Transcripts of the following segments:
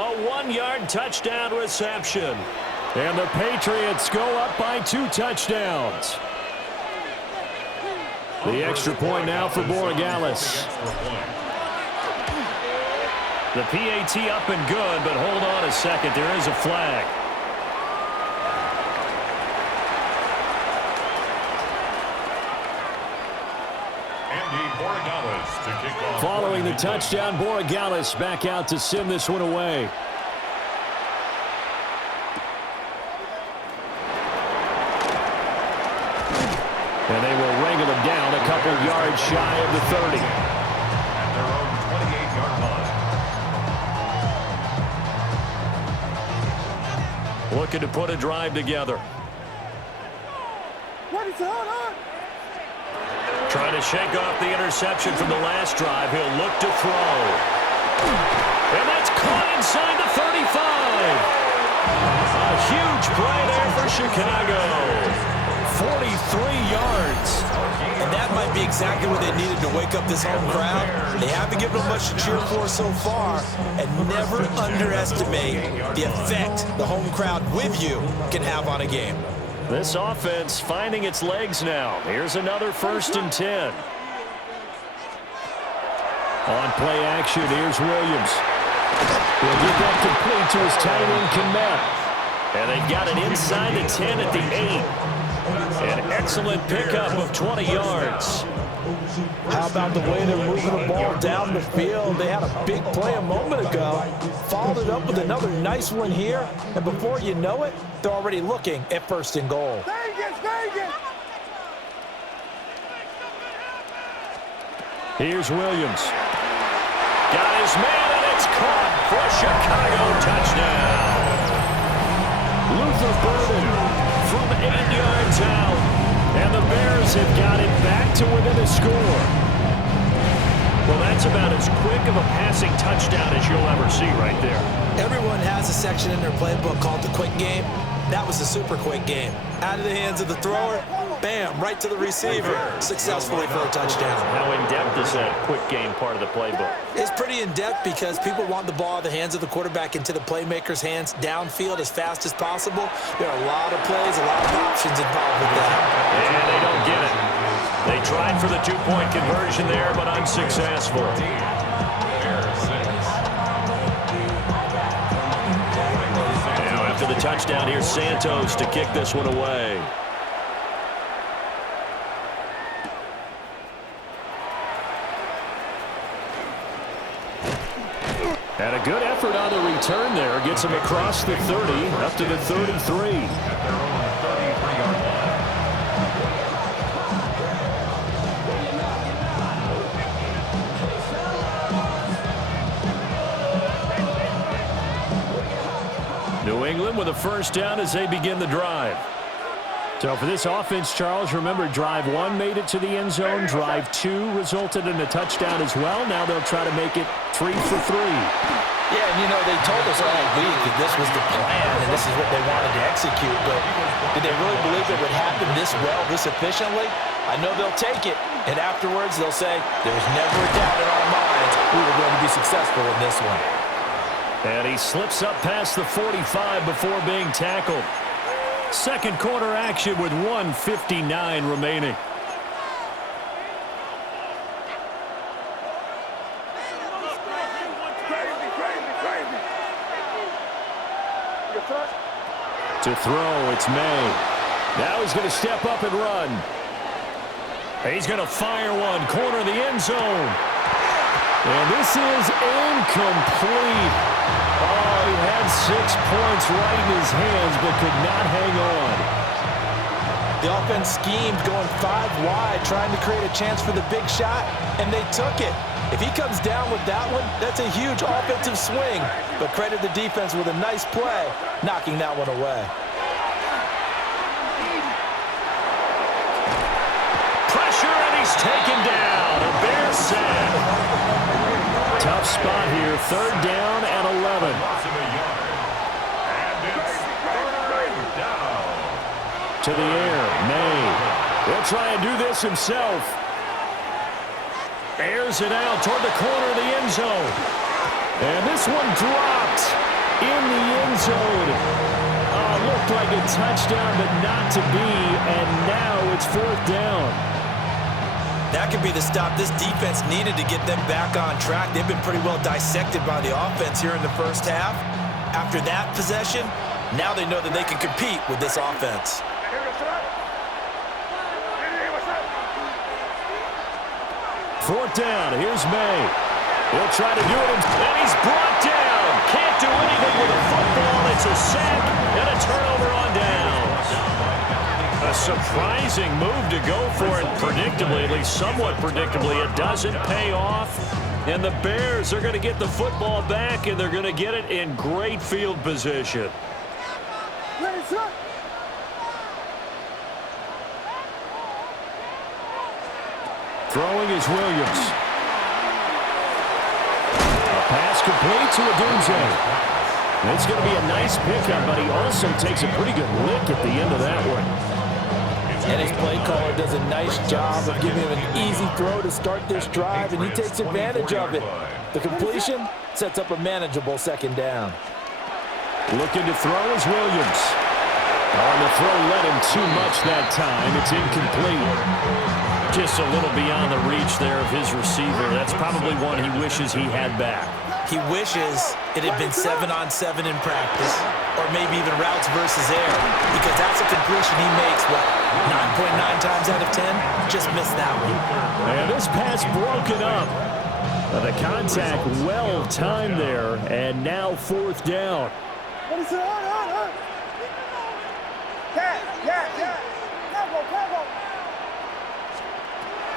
A 1-yard touchdown reception. And the Patriots go up by 2 touchdowns. The extra point now for Borregales. The PAT up and good, but hold on a second. There is a flag. Following the touchdown, Borregales back out to send this one away. And they will wrangle him down a couple yards shy of the 30. At their own 28-yard line. Looking to put a drive together. What is going on? Trying to shake off the interception from the last drive. He'll look to throw. And that's caught inside the 35. A huge play there for Chicago. 43 yards. And that might be exactly what they needed to wake up this home crowd. They haven't given them much to cheer for so far. And never underestimate the effect the home crowd with you can have on a game. This offense finding its legs now. Here's another 1st and 10. On play action, here's Williams. He'll get that complete to his tight end, Kmet. And they've got it inside the 10 at the 8. An excellent pickup of 20 yards. How about the way they're moving the ball down the field? They had a big play a moment ago. Followed it up with another nice one here. And before you know it, they're already looking at 1st and goal. Here's Williams. Got his man, and it's caught for a Chicago touchdown. Luther Burden from 8 yards out. And the Bears have got it back to within a score. Well, that's about as quick of a passing touchdown as you'll ever see right there. Everyone has a section in their playbook called the quick game. That was a super quick game. Out of the hands of the thrower, bam, right to the receiver, successfully for a touchdown. How in-depth is that quick game part of the playbook? It's pretty in-depth because people want the ball in the hands of the quarterback into the playmaker's hands downfield as fast as possible. There are a lot of plays, a lot of options involved with that. And they don't get it. They tried for the 2-point conversion there, but unsuccessful. Now after the touchdown, here's Santos to kick this one away. And a good effort on the return there. Gets him across the 30, up to the 33. New England with a 1st down as they begin the drive. So for this offense, Charles, remember drive 1 made it to the end zone. Drive 2 resulted in a touchdown as well. Now they'll try to make it 3 for 3. Yeah, and you know, they told us all week that this was the plan and this is what they wanted to execute. But did they really believe it would happen this well, this efficiently? I know they'll take it. And afterwards, they'll say, there's never a doubt in our minds we were going to be successful in this one. And he slips up past the 45 before being tackled. Second quarter action with 1:59 remaining. To throw, it's May. Now he's going to step up and run. He's going to fire one, corner the end zone. And this is incomplete. Oh, he had 6 points right in his hands, but could not hang on. The offense schemed, going 5 wide, trying to create a chance for the big shot, and they took it. If he comes down with that one, that's a huge offensive swing. But credit the defense with a nice play, knocking that one away. Pressure, and he's taken down. A Bears sack. Tough spot here. 3rd down and 11. To the air, May. He'll try and do this himself. Airs it out toward the corner of the end zone. And this one dropped in the end zone. Looked like a touchdown, but not to be. And now it's 4th down. That could be the stop this defense needed to get them back on track. They've been pretty well dissected by the offense here in the first half. After that possession, now they know that they can compete with this offense. 4th down. Here's May. He'll try to do it, and he's brought down. Can't do anything with a football. It's a sack and a turnover on down. A surprising move to go for it, predictably, at least somewhat predictably. It doesn't pay off, and the Bears are going to get the football back, and they're going to get it in great field position. Throwing is Williams. A pass complete to Odunze. It's going to be a nice pickup, but he also takes a pretty good lick at the end of that one. And his play caller does a nice job of giving him an easy throw to start this drive, and he takes advantage of it. The completion sets up a manageable 2nd down. Looking to throw is Williams. And the throw led him too much that time. It's incomplete. Just a little beyond the reach there of his receiver. That's probably one he wishes he had back. He wishes it had been 7-on-7 in practice, or maybe even routes versus air, because that's a completion he makes, what, 9.9 times out of 10? Just missed that one. And this pass broken up. The contact well timed there, and now 4th down.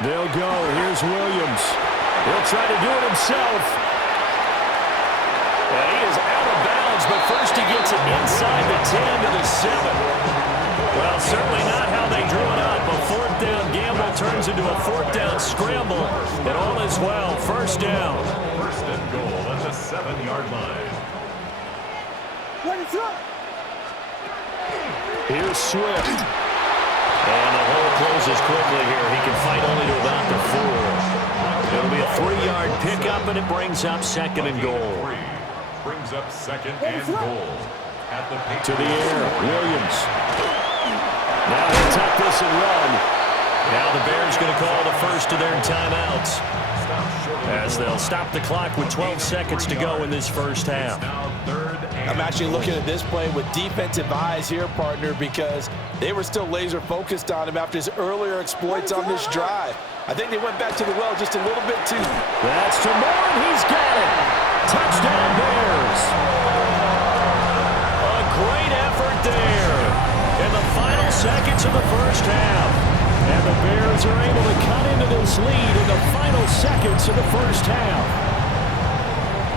They'll go. Here's Williams. He'll try to do it himself. And he is out of bounds, but first he gets it inside the 10 to the 7. Well, certainly not how they drew it up. A 4th down gamble turns into a 4th down scramble, and all is well. 1st down. 1st and goal at the 7-yard line. Here's Swift. And the hole closes quickly here. He can fight only to about the 4. It'll be a 3-yard pickup, and it brings up 2nd and goal. Brings up 2nd and goal. At the to the air, Williams. Now he'll tuck this and run. Now the Bears going to call the first of their timeouts, as they'll stop the clock with 12 seconds to go in this first half. I'm actually looking at this play with defensive eyes here, partner, because they were still laser focused on him after his earlier exploits on this drive. I think they went back to the well just a little bit too. That's to Moore, and he's got it. Touchdown Bears. A great effort there in the final seconds of the first half. And the Bears are able to cut into this lead in the final seconds of the first half.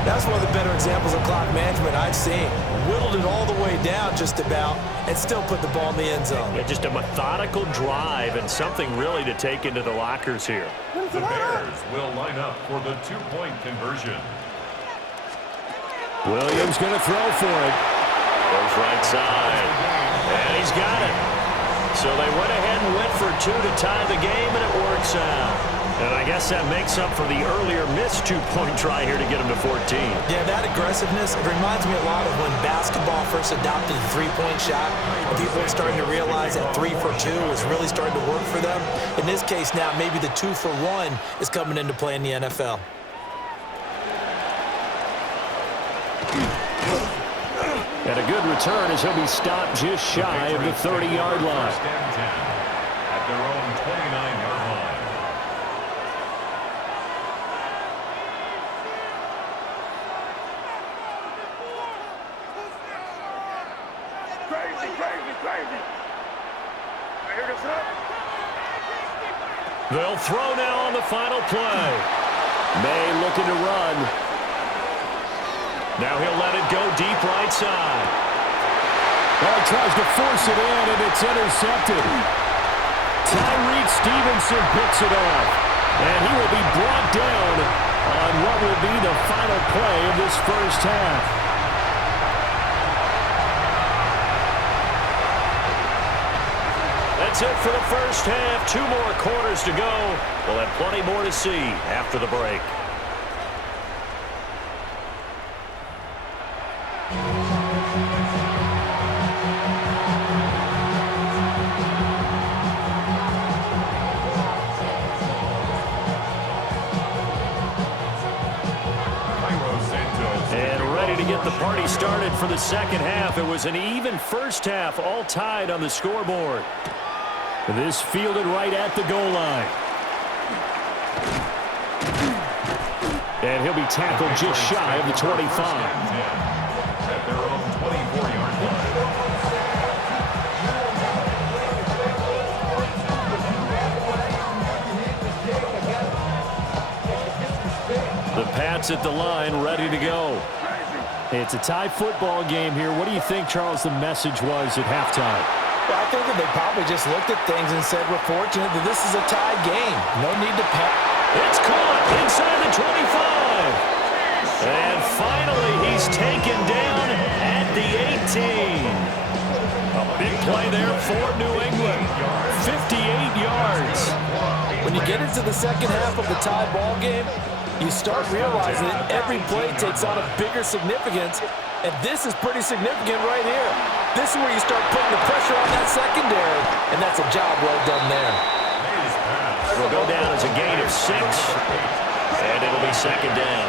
That's one of the better examples of clock management I've seen. Whittled it all the way down just about and still put the ball in the end zone. Yeah, just a methodical drive and something really to take into the lockers here. The Bears will line up for the 2-point conversion. Williams going to throw for it. Goes right side. And he's got it. So they went ahead and went for 2 to tie the game, and it works out. And I guess that makes up for the earlier missed 2-point try here to get him to 14. Yeah, that aggressiveness, it reminds me a lot of when basketball first adopted the 3-point shot. And people are starting to realize that 3 for 2 is really starting to work for them. In this case now, maybe the 2 for 1 is coming into play in the NFL. And a good return as he'll be stopped just shy of the 30-yard line. First and 10 at their own 29-yard line. Crazy. They'll throw now on the final play. May looking to run. Now he'll let it go deep right side. Well, he tries to force it in, and it's intercepted. Tyreek Stevenson picks it off, and he will be brought down on what will be the final play of this first half. That's it for the first half. 2 more quarters to go. We'll have plenty more to see after the break. get the party started for the second half. It was an even first half, all tied on the scoreboard. This fielded right at the goal line. And he'll be tackled just shy of the 25. At their own 24-yard line. The Pats at the line, ready to go. It's a tie football game here. What do you think, Charles, the message was at halftime? Well, I think that they probably just looked at things and said, we're fortunate that this is a tied game. No need to panic. It's caught inside the 25. And finally, he's taken down at the 18. A big play there for New England. 58 yards. When you get into the second half of the tie ball game, you start realizing that every play takes on a bigger significance, and this is pretty significant right here. This is where you start putting the pressure on that secondary, and that's a job well done there. Will go down as a gain of 6, and it'll be second down.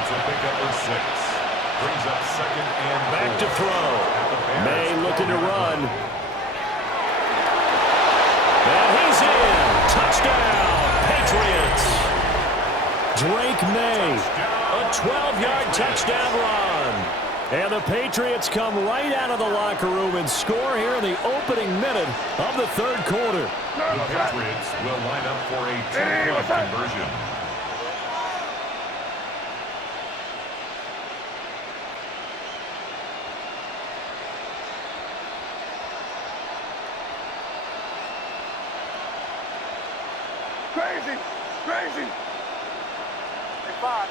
It's a pickup of 6. Brings up second and Back to throw. May looking to run. And he's in. Touchdown, Patriots. Drake May, a 12-yard touchdown run. And the Patriots come right out of the locker room and score here in the opening minute of the third quarter. The Patriots will line up for a 2-point conversion. Crazy, crazy. Five.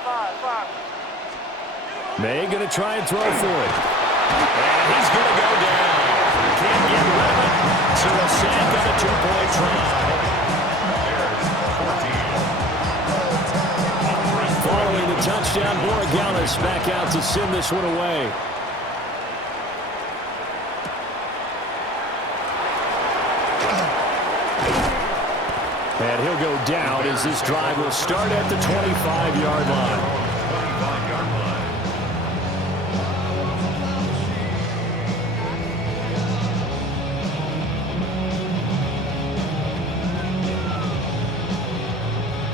May going to try and throw for it. And he's going to go down. Can't get rid of it. So a sack on a 2-point try. Following the touchdown, Borregales back out to send this one away. And he'll go down as this drive will start at the 25-yard line.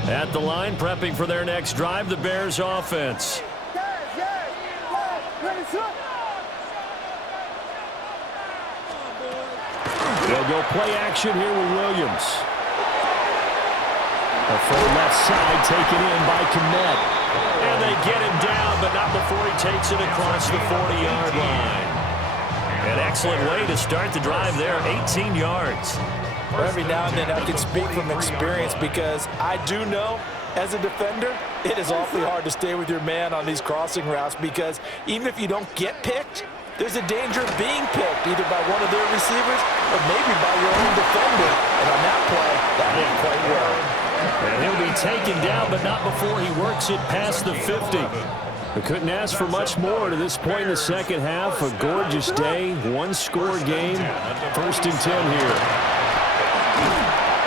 At the line, prepping for their next drive, the Bears offense. They'll go play action here with Williams. A full left side taken in by Kmet. And they get him down, but not before he takes it across the 40-yard line. An excellent way to start the drive there, 18 yards. Well, every now and then I can speak from experience because I do know as a defender, it is awfully hard to stay with your man on these crossing routes because even if you don't get picked, there's a danger of being picked either by one of their receivers or maybe by your own defender. And on that play, that went quite well. And he'll be taken down, but not before he works it past the 50. We couldn't ask for much more to this point in the second half. A gorgeous day, one-score game. 1st and 10 here.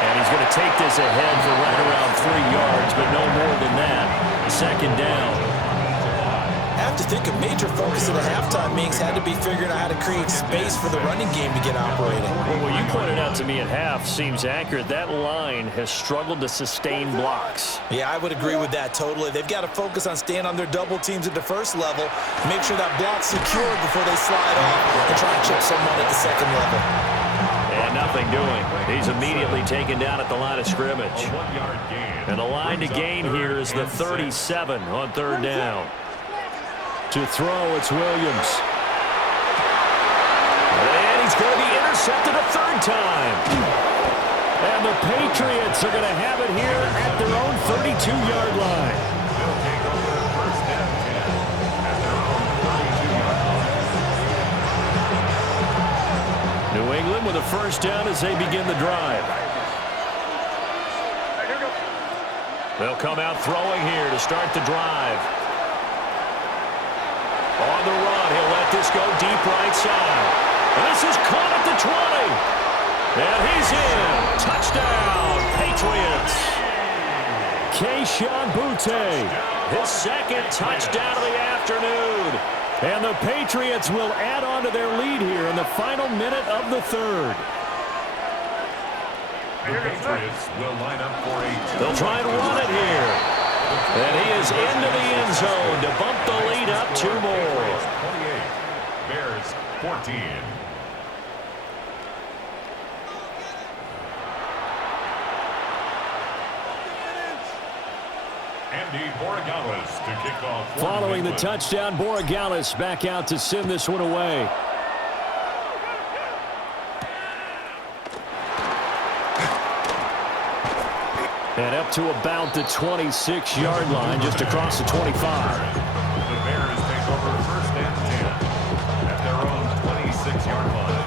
And he's going to take this ahead for right around 3 yards, but no more than that. Second down. I have to think a major focus of the halftime meetings had to be figuring out how to create space for the running game to get operating. Well, what you pointed out to me at half seems accurate. That line has struggled to sustain blocks. Yeah, I would agree with that totally. They've got to focus on staying on their double teams at the first level, make sure that block's secured before they slide off and try and chip someone at the second level. And nothing doing. He's immediately taken down at the line of scrimmage. And the line to gain here is the 37 on 3rd down. To throw, it's Williams. And he's going to be intercepted a 3rd time. And the Patriots are going to have it here at their own 32-yard line. New England with a 1st down as they begin the drive. They'll come out throwing here to start the drive. On the run, he'll let this go deep right side. And this is caught at the 20. And he's in. Touchdown, Patriots. Kayshon Boutte, his 2nd touchdown of the afternoon. And the Patriots will add on to their lead here in the final minute of the third. The Patriots will line up for a... They'll try and run it here. And he is into the end zone to bump the lead up 2 more. 28, Bears 14. Andy Borregales to kick off. Following the touchdown, Borregales back out to send this one away. And up to about the 26-yard line, just across the 25. The Bears take over 1st and 10 at their own 26-yard line.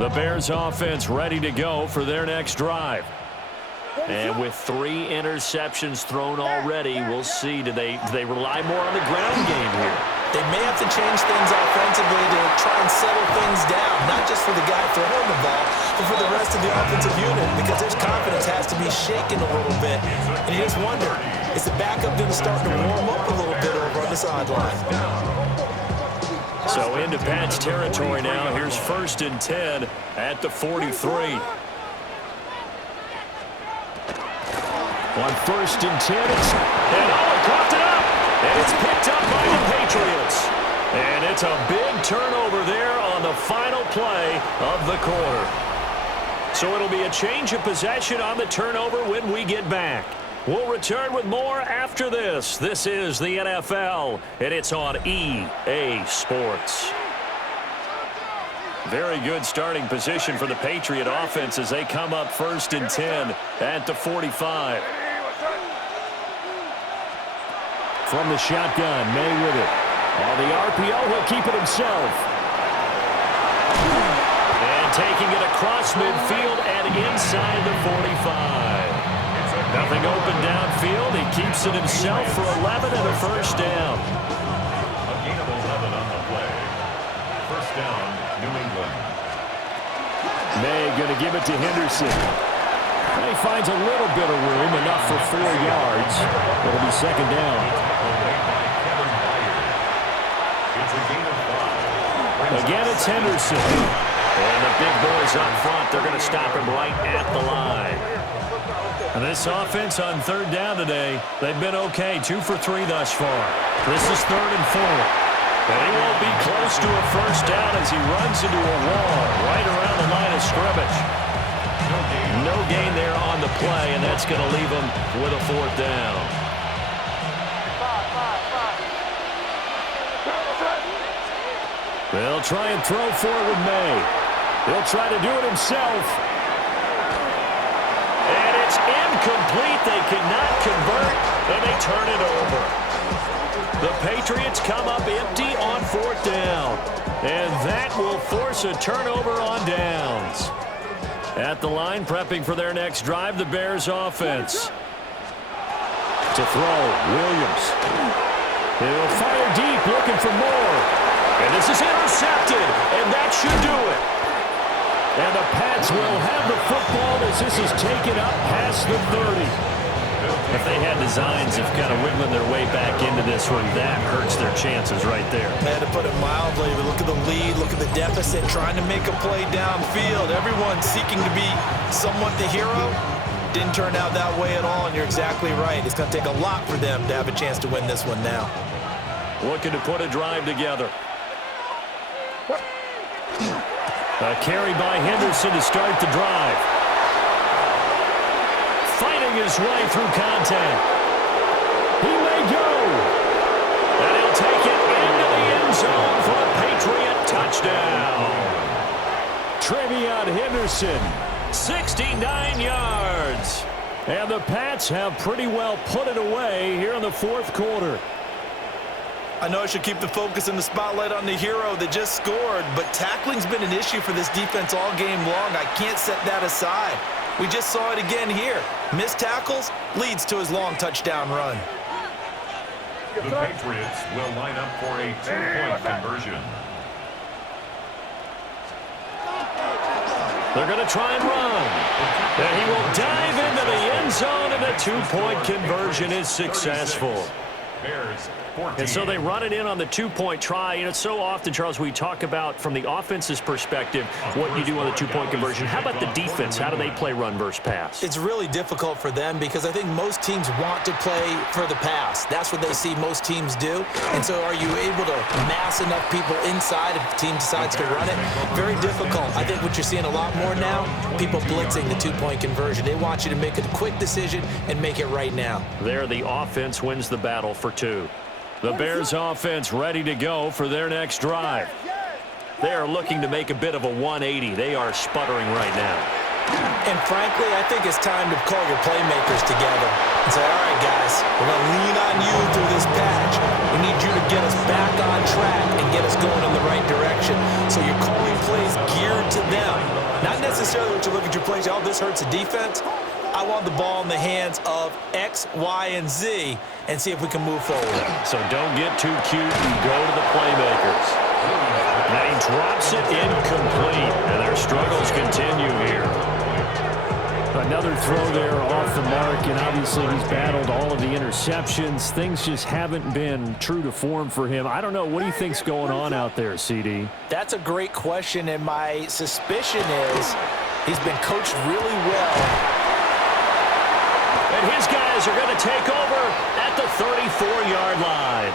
The Bears offense ready to go for their next drive. And with 3 interceptions thrown already, we'll see. Do they rely more on the ground game here? They may have to change things offensively to try and settle things down, not just for the guy throwing the ball, but for the rest of the offensive unit, because his confidence has to be shaken a little bit. And you just wonder, is the backup going to start to warm up a little bit over on the sideline? So into Pats territory now. Here's 1st and 10 at the 43. On 1st and 10, and coughed it up, and it's picked up by the Patriots. And it's a big turnover there on the final play of the quarter. So it'll be a change of possession on the turnover when we get back. We'll return with more after this. This is the NFL, and it's on EA Sports. Very good starting position for the Patriot offense as they come up 1st and 10 at the 45. From the shotgun, May with it. On the RPO, he'll keep it himself. And taking it across midfield and inside the 45. Nothing open downfield. He keeps it himself for 11 and a 1st down. A gain of 11 on the play. 1st down, New England. May going to give it to Henderson. And he finds a little bit of room, enough for 4 yards. It'll be 2nd down. It's a gain of 5. Again, it's Henderson. And the big boys up front, they're going to stop him right at the line. And this offense on 3rd down today, they've been okay. 2 for 3 thus far. This is 3rd and 4. And he won't be close to a 1st down as he runs into a wall right around the line of scrimmage. No gain there on the play, and that's going to leave him with a 4th down. They'll try and throw for it with May. He'll try to do it himself. And it's incomplete. They cannot convert, and they turn it over. The Patriots come up empty on 4th down. And that will force a turnover on downs. At the line, prepping for their next drive, the Bears offense. To throw, Williams. He'll fire deep, looking for more. And this is intercepted, and that should do it. And the Pats will have the football as this is taken up past the 30. If they had designs of kind of wiggling their way back into this one, that hurts their chances right there. They had to put it mildly, but look at the lead, look at the deficit, trying to make a play downfield. Everyone seeking to be somewhat the hero. Didn't turn out that way at all, and you're exactly right. It's going to take a lot for them to have a chance to win this one now. Looking to put a drive together. A carry by Henderson to start the drive. Fighting his way through contact. He may go. And he'll take it into the end zone for a Patriot touchdown. Trevion Henderson, 69 yards. And the Pats have pretty well put it away here in the 4th quarter. I know I should keep the focus and the spotlight on the hero that just scored, but tackling's been an issue for this defense all game long. I can't set that aside. We just saw it again here. Missed tackles leads to his long touchdown run. The Patriots will line up for a 2-point conversion. They're going to try and run. And he will dive into the end zone, and the two-point conversion is successful. Bears 14. And so they run it in on the two-point try. You know, so often, Charles, we talk about from the offense's perspective what you do on the two-point conversion. How about the defense? How do they play run versus pass? It's really difficult for them because I think most teams want to play for the pass. That's what they see most teams do. And so are you able to mass enough people inside if the team decides to run it? Very difficult. I think what you're seeing a lot more now, people blitzing the two-point conversion. They want you to make a quick decision and make it right now. There, the offense wins the battle for two. The Bears offense ready to go for their next drive. They are looking to make a bit of a 180. They are sputtering right now. And frankly, I think it's time to call your playmakers together and say, all right, guys, we're going to lean on you through this patch. We need you to get us back on track and get us going in the right direction. So you're calling plays geared to them. Not necessarily what you look at your plays, oh, this hurts the defense. I want the ball in the hands of X, Y, and Z and see if we can move forward. So don't get too cute and go to the playmakers. Now he drops it incomplete, and their struggles continue here. Another throw there off the mark, and obviously he's battled all of the interceptions. Things just haven't been true to form for him. I don't know. What do you think's going on out there, CD? That's a great question, and my suspicion is he's been coached really well. And his guys are going to take over at the 34-yard line.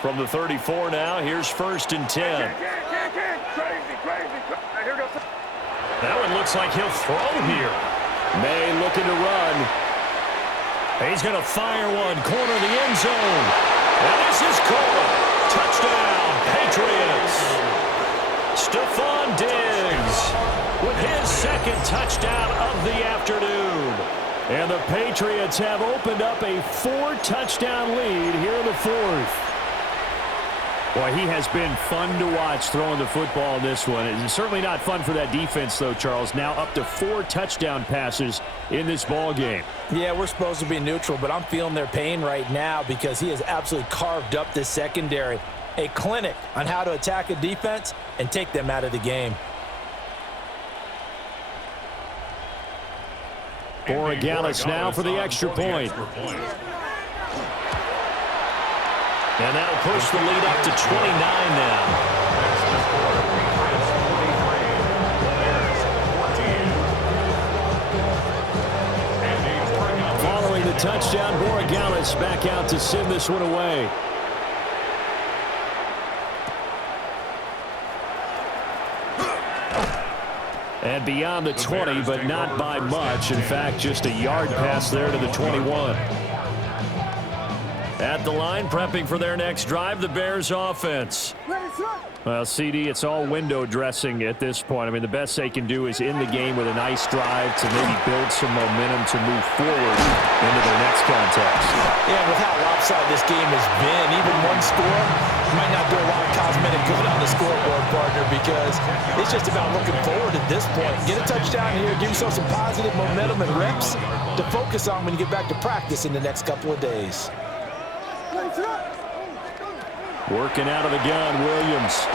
From the 34 now, here's 1st and 10. That one looks like he'll throw here. May looking to run. He's going to fire one, corner of the end zone. And this is caught. Touchdown, Patriots. Stephon Diggs with his 2nd touchdown of the afternoon. And the Patriots have opened up a 4-touchdown lead here in the 4th. Boy, he has been fun to watch throwing the football in this one. It's certainly not fun for that defense, though, Charles. Now up to 4 touchdown passes in this ball game. Yeah, we're supposed to be neutral, but I'm feeling their pain right now because he has absolutely carved up this secondary. A clinic on how to attack a defense and take them out of the game. Borregales now for the extra point. And that'll push the lead up to 29 now. Following the touchdown, Borregales back out to send this one away. And beyond the 20, but not by much. In fact, just a yard pass there to the 21. At the line, prepping for their next drive, the Bears offense. Well, CD, it's all window dressing at this point. I mean, the best they can do is in the game with a nice drive to maybe build some momentum to move forward into their next contest. Yeah, with how lopsided this game has been, even one score might not do a lot of cosmetic good on the scoreboard, partner, because it's just about looking forward at this point. Get a touchdown here, give yourself some positive momentum and reps to focus on when you get back to practice in the next couple of days. Working out of the gun, Williams.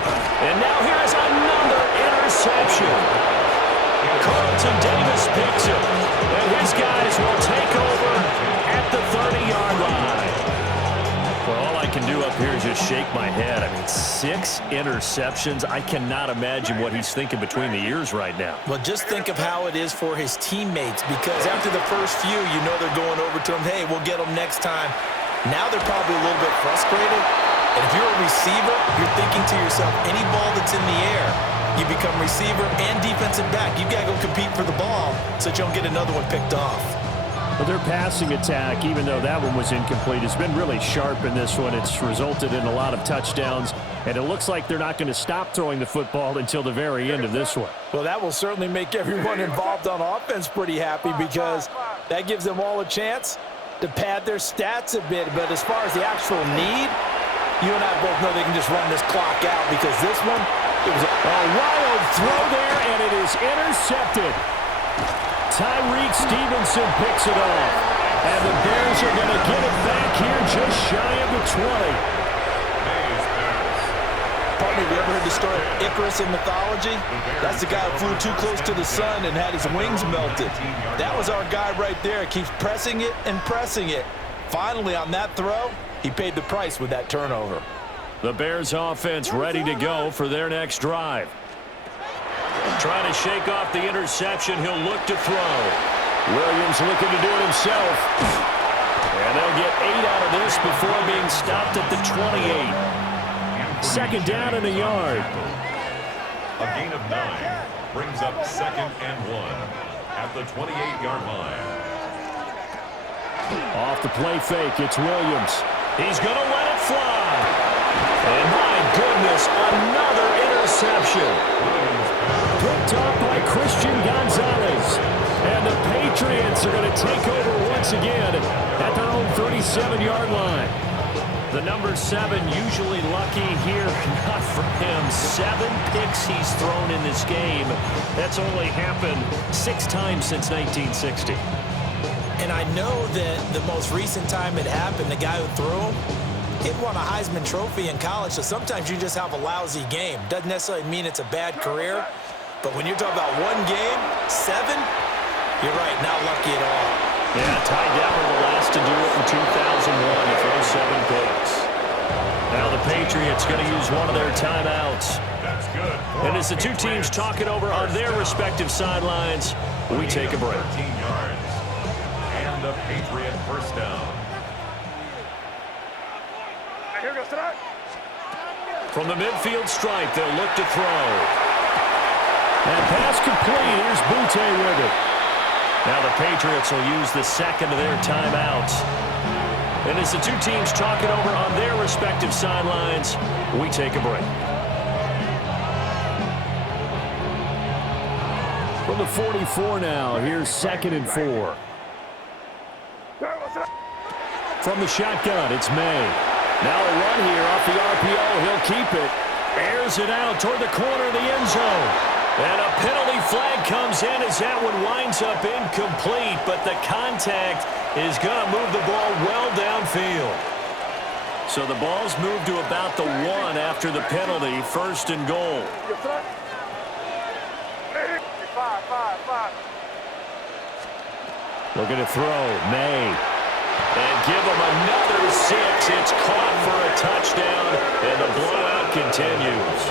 And now here is another interception. Carlton Davis picks it. And his guys will take over at the 30-yard line. Well, all I can do up here is just shake my head. I mean, 6 interceptions. I cannot imagine what he's thinking between the ears right now. Well, just think of how it is for his teammates, because after the first few, you know they're going over to him, hey, we'll get them next time. Now they're probably a little bit frustrated. And if you're a receiver, you're thinking to yourself, any ball that's in the air, you become receiver and defensive back. You've got to go compete for the ball so that you don't get another one picked off. But their passing attack, even though that one was incomplete, has been really sharp in this one. It's resulted in a lot of touchdowns, and it looks like they're not going to stop throwing the football until the very end of this one. Well, that will certainly make everyone involved on offense pretty happy, because that gives them all a chance to pad their stats a bit. But as far as the actual need, You and I both know they can just run this clock out because this one, it was a wild throw there, and it is intercepted. Tyreek Stevenson picks it off. And the Bears are going to get it back here just shy of the 20. Partner, have you ever heard the story of Icarus in mythology? That's the guy who flew too close to the sun and had his wings melted. That was our guy right there. Keeps pressing it and pressing it. Finally, on that throw, he paid the price with that turnover. The Bears offense ready to go for their next drive. Trying to shake off the interception. He'll look to throw. Williams looking to do it himself. And they'll get 8 out of this before being stopped at the 28. Second down and a yard. A gain of 9 brings up 2nd and 1 at the 28-yard line. Off the play fake, it's Williams. He's going to let it fly. And my goodness, another interception. Picked off by Christian Gonzalez. And the Patriots are going to take over once again at their own 37-yard line. The number 7 usually lucky here, not for him. 7 picks he's thrown in this game. That's only happened 6 times since 1960. And I know that the most recent time it happened, the guy who threw him, he won a Heisman Trophy in college, so sometimes you just have a lousy game. Doesn't necessarily mean it's a bad career, but when you're talking about one game, 7, you're right, not lucky at all. Yeah, Ty Detmer, the last to do it in 2001, to throw 7 picks. Now the Patriots going to use one of their timeouts. That's good. And as the two teams talk it over on their respective sidelines, we take a break. 13 yards. And the Patriot first down. From the midfield stripe, they'll look to throw. And pass complete. Here's Butte with it. Now the Patriots will use the second of their timeouts. And as the two teams talk it over on their respective sidelines, we take a break. From the 44 now, here's 2nd and 4. From the shotgun, it's May. Now a run here off the RPO. He'll keep it. Airs it out toward the corner of the end zone. And a penalty flag comes in as that one winds up incomplete, but the contact is going to move the ball well downfield. So the ball's moved to about the 1 after the penalty, 1st and goal. Looking to throw, May. And give him another 6. It's caught for a touchdown, and the blowout continues.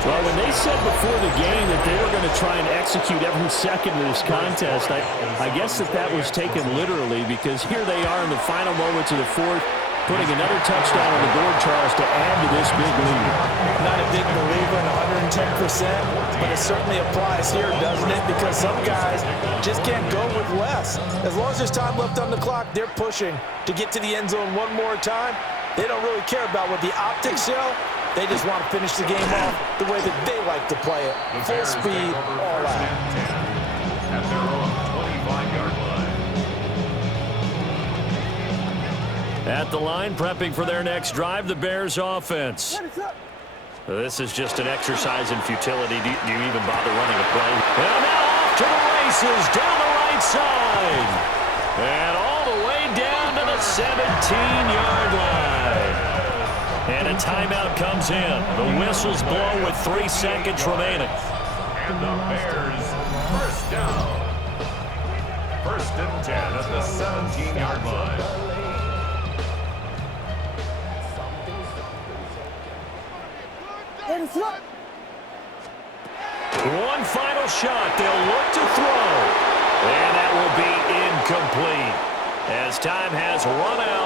Well, when they said before the game that they were going to try and execute every second of this contest, I guess that was taken literally, because here they are in the final moments of the 4th, putting another touchdown on the board, Charles, to add to this big lead. Not a big believer in 110%, but it certainly applies here, doesn't it? Because some guys just can't go with less. As long as there's time left on the clock, they're pushing to get to the end zone one more time. They don't really care about what the optics show. They just want to finish the game off the way that they like to play it. Full speed, all out. At their own 25-yard line. At the line, prepping for their next drive, the Bears offense. This is just an exercise in futility. Do you even bother running a play? And now off to the races, down the right side. And all the way down to the 17-yard line. And a timeout comes in. The whistles blow with 3 seconds remaining. And the Bears first down. 1st and 10 at the 17-yard line. One final shot. They'll look to throw. And that will be incomplete as time has run out.